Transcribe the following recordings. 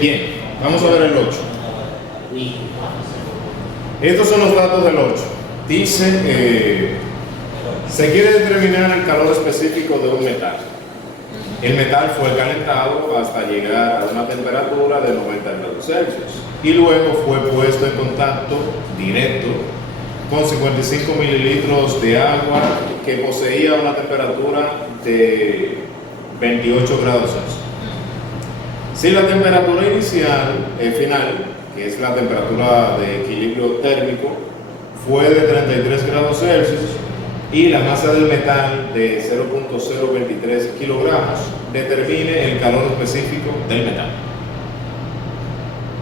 Bien, vamos a ver el 8. Estos son los datos del 8. Dice, se quiere determinar el calor específico de un metal. El metal fue calentado hasta llegar a una temperatura de 90 grados Celsius y luego fue puesto en contacto directo con 55 mililitros de agua que poseía una temperatura de 28 grados Celsius. Si la temperatura inicial, final, que es la temperatura de equilibrio térmico, fue de 33 grados Celsius y la masa del metal de 0.023 kilogramos, determine el calor específico del metal.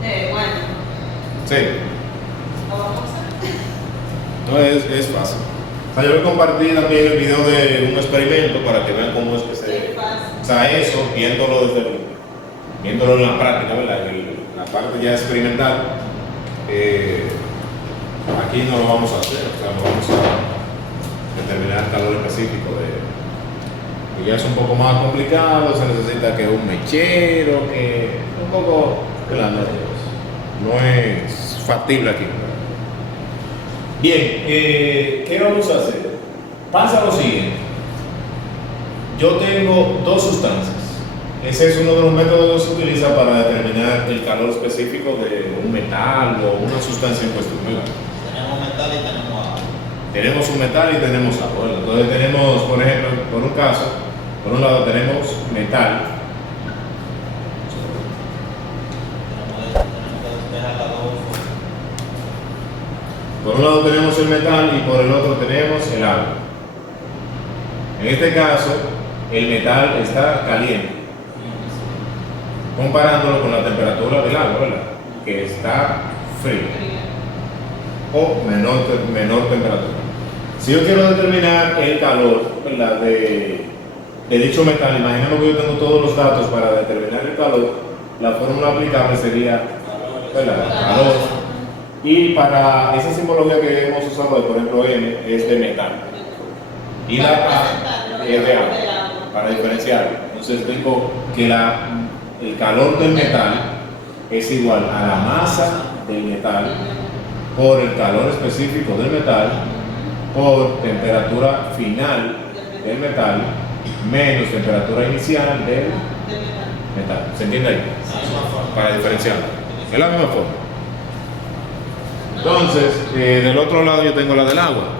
Bueno. Sí. ¿Lo vamos a hacer? No es fácil. O sea, yo le compartí también el video de un experimento para que vean cómo es que se... O sea, eso, viéndolo en la práctica, ¿verdad? La parte ya experimental, aquí no lo vamos a hacer, o sea, no vamos a determinar el calor específico y ya es un poco más complicado, se necesita que un mechero, que un poco grande, no es factible aquí. Bien, ¿qué vamos a hacer? Pasa lo siguiente, yo tengo dos sustancias. Ese es uno de los métodos que se utiliza para determinar el calor específico de un metal o una sustancia en cuestión. Tenemos metal y tenemos agua. Tenemos un metal y tenemos agua. Entonces tenemos, por ejemplo, por un caso, por un lado tenemos metal. Tenemos que despejar las dos. Por un lado tenemos el metal y por el otro tenemos el agua. En este caso, el metal está caliente, comparándolo con la temperatura del agua, ¿verdad? Que está fría o menor temperatura. Si yo quiero determinar el calor, ¿verdad? de dicho metal, imaginando que yo tengo todos los datos para determinar el calor, la fórmula aplicable sería, ¿verdad? Calor. Y para esa simbología que hemos usado, por ejemplo, M es de metal y la A es de agua, para diferenciarlo. Entonces tengo que el calor del metal es igual a la masa del metal por el calor específico del metal por temperatura final del metal menos temperatura inicial del metal. ¿Se entiende ahí? Para diferenciarlo. Es la misma forma. Entonces, del otro lado yo tengo la del agua.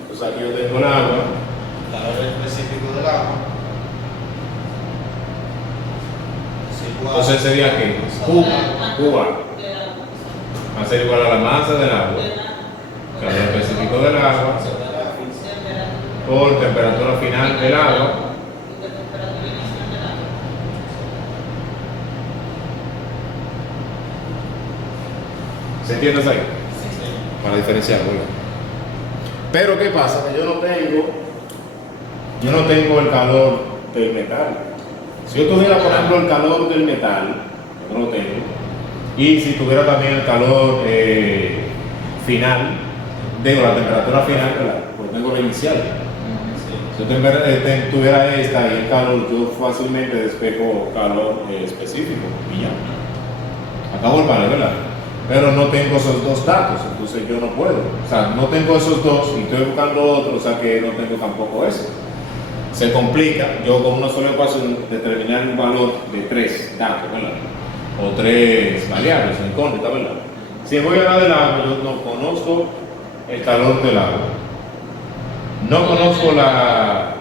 Entonces aquí yo tengo el agua. Calor específico del agua. Entonces sería que Q va a ser igual a la masa del agua, calor específico del agua, por temperatura final del agua, ¿se entiende eso ahí? Para diferenciar, ¿verdad? Pero ¿qué pasa? Que yo no tengo el calor del metal. Si yo tuviera, por ejemplo, el calor del metal, yo no lo tengo, y si tuviera también el calor final, digo, la temperatura final, pues tengo la inicial. Si yo tuviera esta y el calor, yo fácilmente despejo calor específico y ya. Acabo el panel, ¿verdad? Pero no tengo esos dos datos, entonces yo no puedo. O sea, no tengo esos dos y estoy buscando otro, o sea que no tengo tampoco ese. Se complica, yo con una sola ecuación determinar un valor de 3 datos, ¿verdad? O 3 variables, incógnitas, ¿verdad? Si voy a hablar del agua, yo no conozco el calor del agua. No conozco la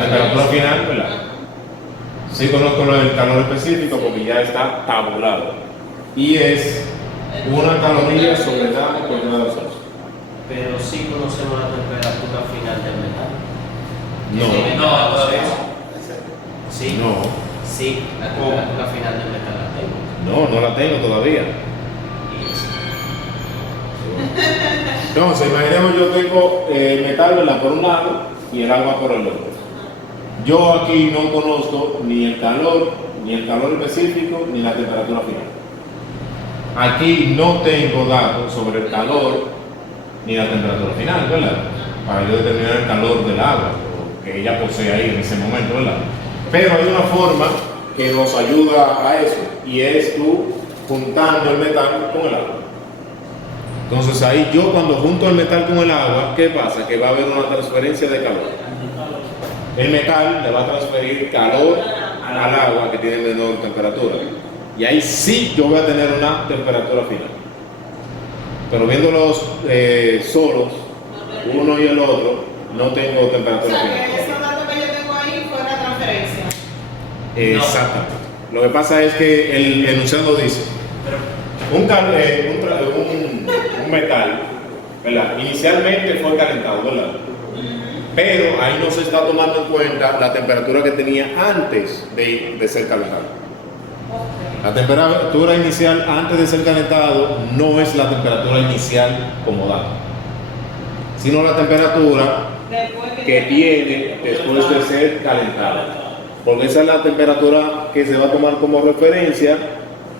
temperatura final, ¿verdad? Sí conozco el calor específico porque ya está tabulado. Y es una caloría sobre cada por grado Celsius. Pero sí conocemos la temperatura final del metal. No. Todavía. Sí. No. Sí, la temperatura final del metal la tengo. No la tengo todavía. Entonces, imaginemos yo tengo el metal, ¿verdad? Por un lado y el agua por el otro. Yo aquí no conozco ni el calor específico, ni la temperatura final. Aquí no tengo datos sobre el calor ni la temperatura final, ¿verdad? Para yo determinar el calor del agua que ella posee ahí en ese momento, ¿verdad? Pero hay una forma que nos ayuda a eso, y es tú juntando el metal con el agua. Entonces ahí yo cuando junto el metal con el agua, ¿qué pasa? Que va a haber una transferencia de calor. El metal le va a transferir calor al agua que tiene menor temperatura. Y ahí sí yo voy a tener una temperatura final. Pero viéndolos solos, uno y el otro, no tengo O temperatura sea, final. que ese dato que yo tengo ahí fue la transferencia. Exactamente. Lo que pasa es que el enunciado dice, un metal, ¿verdad? Inicialmente fue calentado, ¿verdad? Pero ahí no se está tomando en cuenta la temperatura que tenía antes de ser calentado. La temperatura inicial antes de ser calentado no es la temperatura inicial como dato, sino la temperatura que tiene después de ser calentado. Porque esa es la temperatura que se va a tomar como referencia,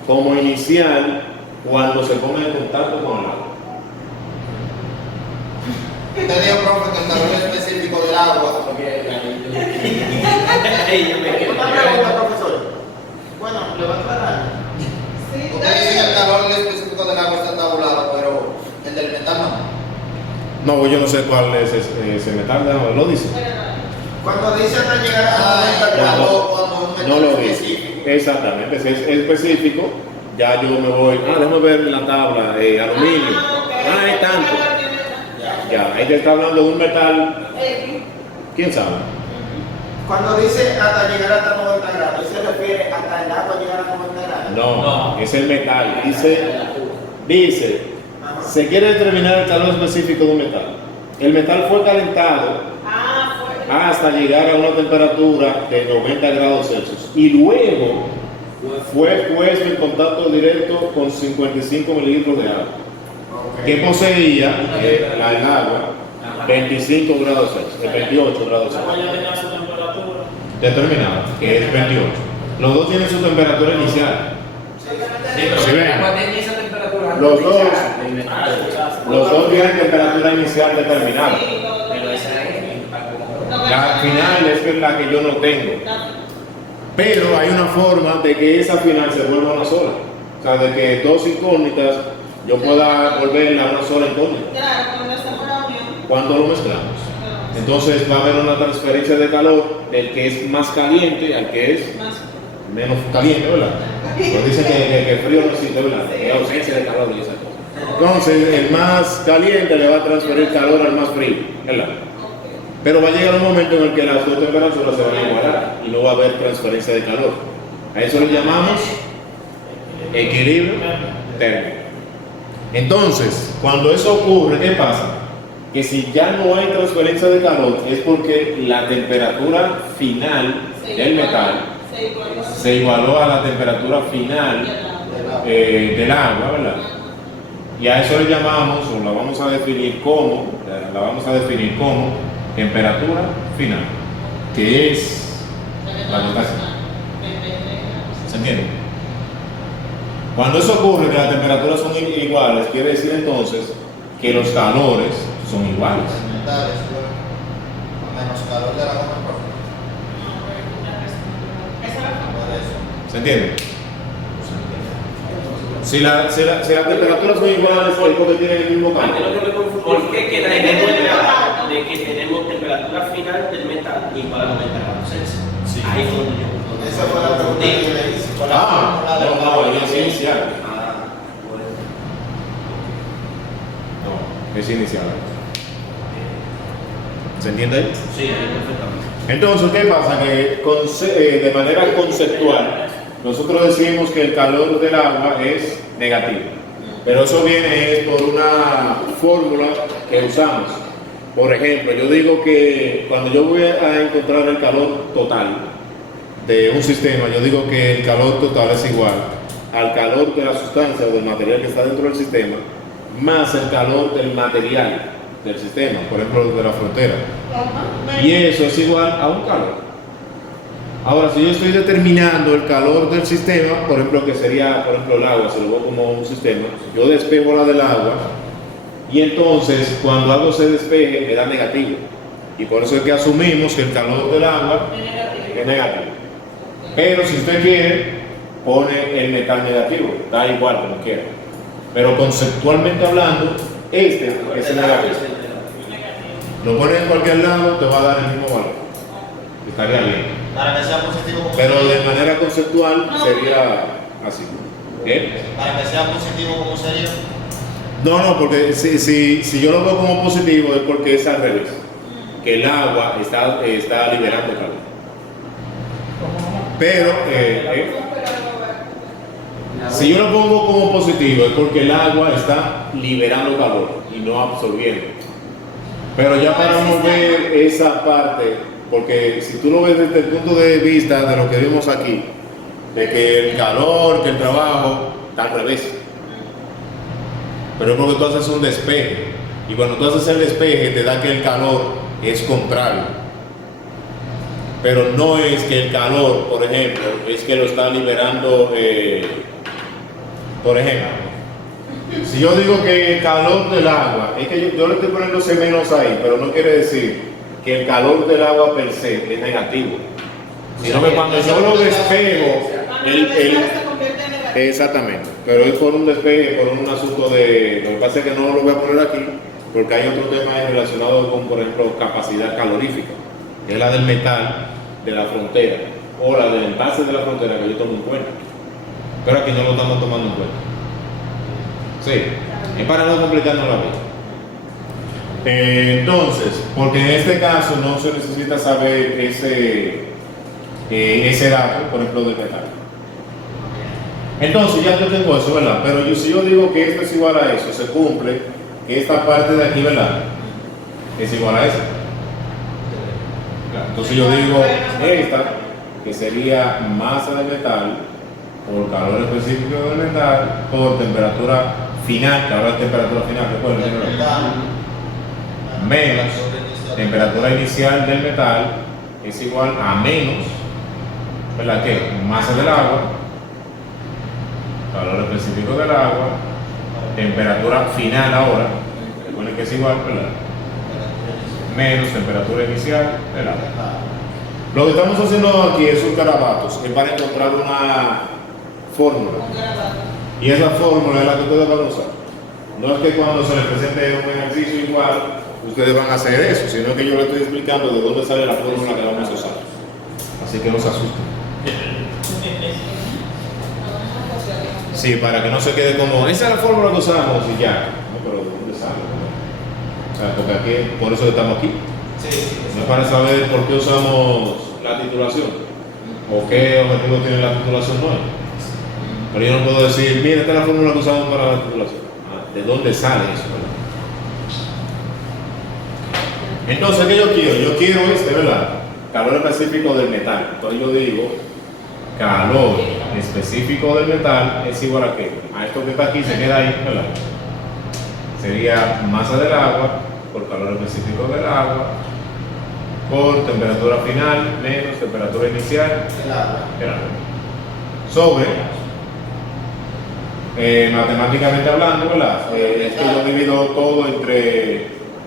como inicial, cuando se pone en contacto con el agua. Usted dijo, profe, que el calor específico del agua. Una pregunta, profesor. Bueno, le va a aclarar. Sí, Usted dice que el calor específico del agua está tabulado, pero el del metal no. No, yo no sé cuál es ese metal, ¿no? ¿Lo dice? Cuando dice hasta llegar a 90 grados, Cuando un metal No lo dice. específico. Exactamente, si es específico, ya yo me voy, déjame ver la tabla, aluminio, es tanto. Ya, ahí te está hablando de un metal, ¿quién sabe? cuando dice hasta llegar hasta 90 grados, ¿se refiere hasta el agua llegar a 90 grados? No, es el metal. Dice, se quiere determinar el calor específico de un metal. El metal fue calentado hasta llegar a una temperatura de 90 grados Celsius y luego fue puesto en contacto directo con 55 mililitros de agua que poseía el agua 25 grados Celsius, 28 grados Celsius determinada, que es 28. Los dos tienen su temperatura inicial. Si ven, los dos tienen temperatura inicial determinada. La final es la que yo no tengo. Pero hay una forma de que esa final se vuelva una sola. O sea, de que dos incógnitas yo pueda volverla una sola incógnita. Claro, cuando hacemos la unión. Cuando lo mezclamos. Entonces va a haber una transferencia de calor del que es más caliente al que es menos caliente, ¿verdad? Pues dicen que frío no existe, ¿verdad? Que hay ausencia de calor y esas cosas. Entonces el más caliente le va a transferir calor al más frío, ¿verdad? Pero va a llegar un momento en el que las dos temperaturas se van a igualar y no va a haber transferencia de calor. A eso le llamamos equilibrio térmico. Entonces, cuando eso ocurre, ¿qué pasa? Que si ya no hay transferencia de calor es porque la temperatura final del metal se igualó a la temperatura final del agua, ¿verdad? Y a eso le llamamos, o la vamos a definir como temperatura final, que es la constante. ¿Se entiende? Cuando eso ocurre, que las temperaturas son iguales, quiere decir entonces que los calores son iguales. Metales, menos calor de la goma, profe. Por eso. ¿Se entiende? Si las temperaturas son iguales, es porque tienen el mismo calor. ¿Por qué que tenemos temperatura final del metal igual a 90 grados Celsius? Sí. Ahí fue donde yo. Esa fue la pregunta que yo le hice. Es inicial. Bueno. No, es inicial. ¿Se entiende ahí? Sí, ahí perfectamente. Entonces, ¿qué pasa? Que de manera conceptual, nosotros decimos que el calor del agua es negativo. Pero eso viene por una fórmula que usamos. Por ejemplo, yo digo que cuando yo voy a encontrar el calor total de un sistema, yo digo que el calor total es igual al calor de la sustancia o del material que está dentro del sistema, más el calor del material del sistema, por ejemplo, de la frontera. Y eso es igual a un calor. Ahora, si yo estoy determinando el calor del sistema, por ejemplo, que sería, por ejemplo, el agua, se lo veo como un sistema, yo despejo la del agua, y entonces, cuando algo se despeje, me da negativo. Y por eso es que asumimos que el calor del agua es negativo. Pero si usted quiere, pone el metal negativo, da igual como quiera. Pero conceptualmente hablando, este es el negativo. Lo pones en cualquier lado, te va a dar el mismo valor. Estaría bien. Para que sea positivo, ¿cómo Pero sería? de manera conceptual sería así. ¿Bien? Para que sea positivo, ¿cómo sería? No, porque si yo lo veo como positivo es porque es al revés. Que el agua está liberando calor. Pero si yo lo pongo como positivo es porque el agua está liberando calor y no absorbiendo. Pero ya para no ver esa parte, porque si tú lo ves desde el punto de vista de lo que vimos aquí, de que el calor, que el trabajo, está al revés. Pero es porque tú haces un despeje. Y cuando tú haces el despeje te da que el calor es contrario. Pero no es que el calor, por ejemplo, es que lo está liberando, por ejemplo, si yo digo que el calor del agua, es que yo le estoy poniendo ese menos ahí, pero no quiere decir que el calor del agua per se es negativo, sino que cuando yo lo despejo, exactamente, pero es por un despeje, por un asunto de, lo que pasa es que no lo voy a poner aquí, porque hay otro tema relacionado con, por ejemplo, capacidad calorífica, que es la del metal de la frontera, o la del envase de la frontera que yo tomo en cuenta, pero aquí no lo estamos tomando en cuenta. Sí, es para no complicarnos la vida. Entonces, porque en este caso no se necesita saber ese dato, por ejemplo, del metal. Entonces ya yo tengo eso, ¿verdad? Pero si yo digo que esto es igual a eso, se cumple que esta parte de aquí, ¿verdad? Es igual a esa. Entonces yo digo esta, que sería masa de metal por calor específico del metal por temperatura final, que ahora es temperatura final, recuerden, menos temperatura inicial del metal es igual a menos, ¿verdad? ¿Qué? Masa del agua, calor específico del agua, temperatura final ahora, recuerden que es igual, ¿verdad? Menos temperatura inicial del agua. Lo que estamos haciendo aquí es un garabatos, es para encontrar una fórmula. Y esa fórmula es la que ustedes van a usar. No es que cuando se les presente un ejercicio igual, ustedes van a hacer eso, sino que yo les estoy explicando de dónde sale la fórmula que vamos a usar. Así que no se asusten. Sí, para que no se quede como, esa es la fórmula que usamos y ya. No, pero ¿de dónde sale? O sea, porque aquí, por eso estamos aquí. No es para saber por qué usamos la titulación o qué objetivo tiene la titulación nueva. Pero yo no puedo decir, mira, esta es la fórmula que usamos para la titulación. ¿De dónde sale eso? Entonces, ¿qué yo quiero? Yo quiero ¿verdad? Calor específico del metal. Entonces yo digo, calor específico del metal es igual a qué? A esto que está aquí se queda ahí, ¿verdad? Sería masa del agua por calor específico del agua por temperatura final menos temperatura inicial del agua. Sobre matemáticamente hablando, ¿verdad? Es que yo divido todo entre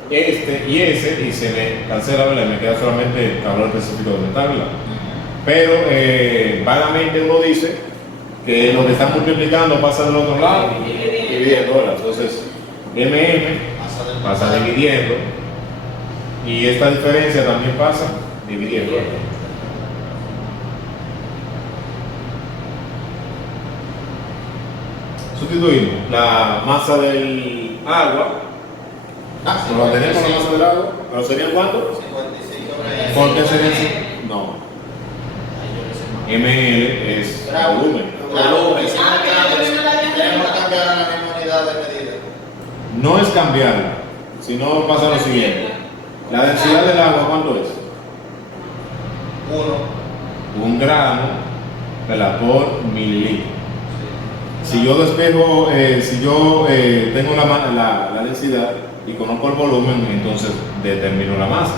este y ese y se me cancela, ¿verdad? Me queda solamente el calor específico del metal, ¿verdad? Pero vagamente uno dice que lo que está multiplicando pasa del otro lado dividiendo, ¿verdad? Entonces pasa dividiendo y esta diferencia también pasa dividiendo, ¿verdad? Sustituimos la masa del agua. ¿No la tenemos la masa del agua? ¿Pero serían cuánto? 55. ¿Por qué serían 5? No. ml es volumen. Claro, si tenemos que cambiar la misma unidad de medida. No es cambiarla, sino pasa lo siguiente. La densidad del agua, ¿cuánto es? 1 gramo, ¿verdad? Por mililitro. Si yo despejo, si yo tengo la densidad y conozco el volumen, entonces determino la masa.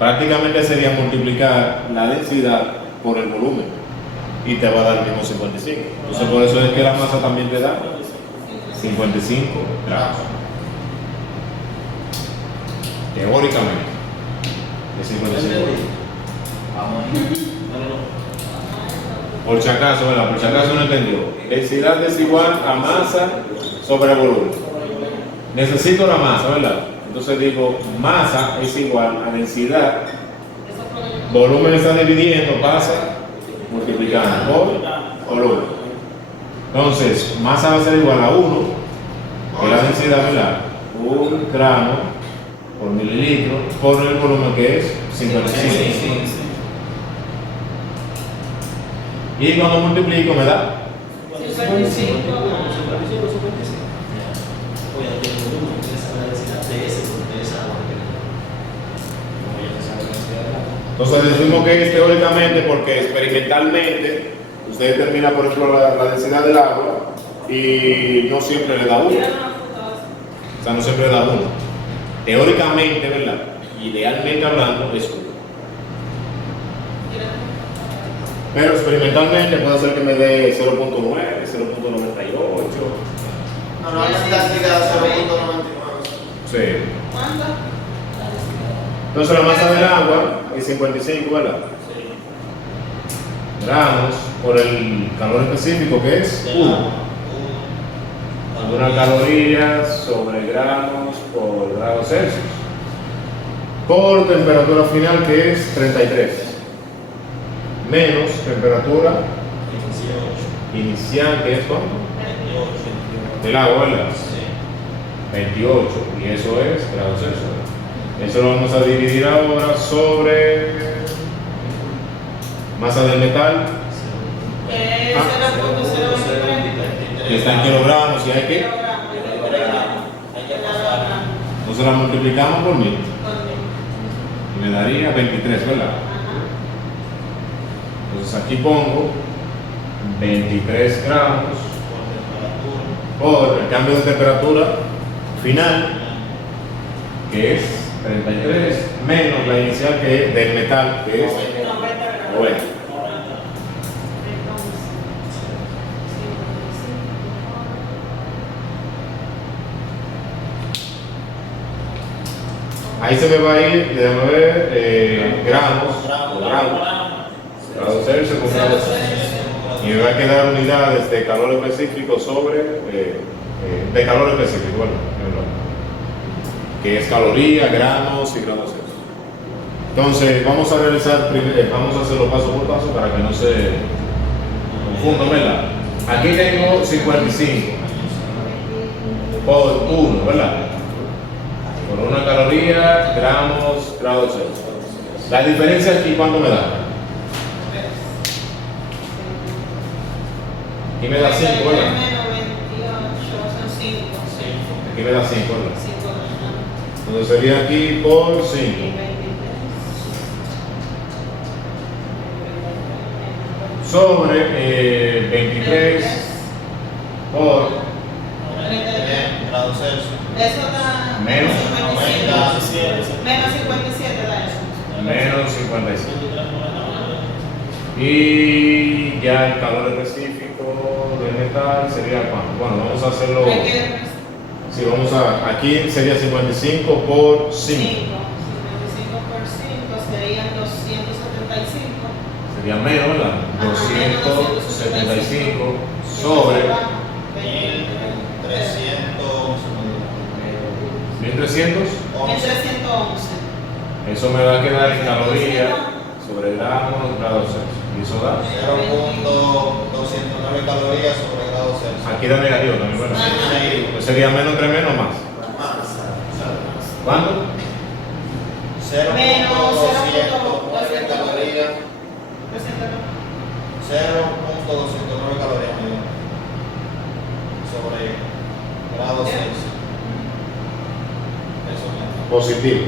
Prácticamente sería multiplicar la densidad por el volumen y te va a dar el mismo 55. Entonces por eso es que la masa también te da 55 gramos. Teóricamente es 55. Vamos ahí. Por si acaso, ¿verdad? Por si acaso no entendió. Densidad es igual a masa sobre volumen. Necesito la masa, ¿verdad? Entonces digo, masa es igual a densidad. Volumen está dividiendo, pasa multiplicando por volumen. Entonces, masa va a ser igual a 1, que es la densidad, ¿verdad? 1 gramo por mililitro por el volumen que es 55. Y cuando multiplico me da 55. Entonces decimos que es teóricamente porque experimentalmente usted determina, por ejemplo, la densidad del agua y no siempre le da 1. O sea, no siempre le da 1. Teóricamente, ¿verdad? Idealmente hablando, es 1. Pero experimentalmente puede ser que me dé 0.9, 0.98. Normalmente cantidad 0.99. Sí. ¿Cuánto? Entonces la masa del agua es 55, ¿verdad? Gramos por el calor específico que es 1. Una caloría sobre gramos por grado Celsius. Por temperatura final que es 33. Menos temperatura inicial que es ¿cuánto? Del agua, ¿verdad? 28. Y eso es grado Celsius. Eso lo vamos a dividir ahora sobre masa del metal, Que es 0.023. que está en kilogramos, y hay que, entonces la multiplicamos por 1000 y me daría 23, ¿verdad? Entonces aquí pongo 23 gramos por el cambio de temperatura final, que es 33, menos la inicial que es del metal, que es 90. Ahí se me va a ir, déjame ver, gramos, grados Celsius con grados Celsius. Y me va a quedar unidades de calor específico sobre, de calor específico, bueno, que es caloría, gramos y grados Celsius. Entonces, vamos a realizar, vamos a hacerlo paso por paso para que no se confundan, ¿verdad? Aquí tengo 55 por 1, ¿verdad? Por una caloría, gramos, grados Celsius. La diferencia aquí, ¿cuánto me da? Aquí me da 5, ¿verdad? Menos 28, son 5. Aquí me da 5, ¿verdad? Entonces sería aquí por 5. Sobre 23 por Grados Celsius. Eso da Menos 57. Menos 57 da eso. menos 55. Y ya el calor específico del metal sería cuánto. Bueno, vamos a hacerlo. Hay que Si vamos a. Aquí sería 55 por 5. 55 por 5 serían 275. Sería menos, ¿verdad? Ajá, 275 sobre 1300. 1311. Eso me va a quedar en calorías sobre gramos, grados Celsius. Y eso da. 0.209 calorías sobre grados Celsius. Aquí da negativo también, ¿verdad? Ajá. Pues sería menos 3 menos más. ¿Cuánto? 0.209 calorías. 0.209 calorías sobre grados Celsius. Eso mismo. Positivo.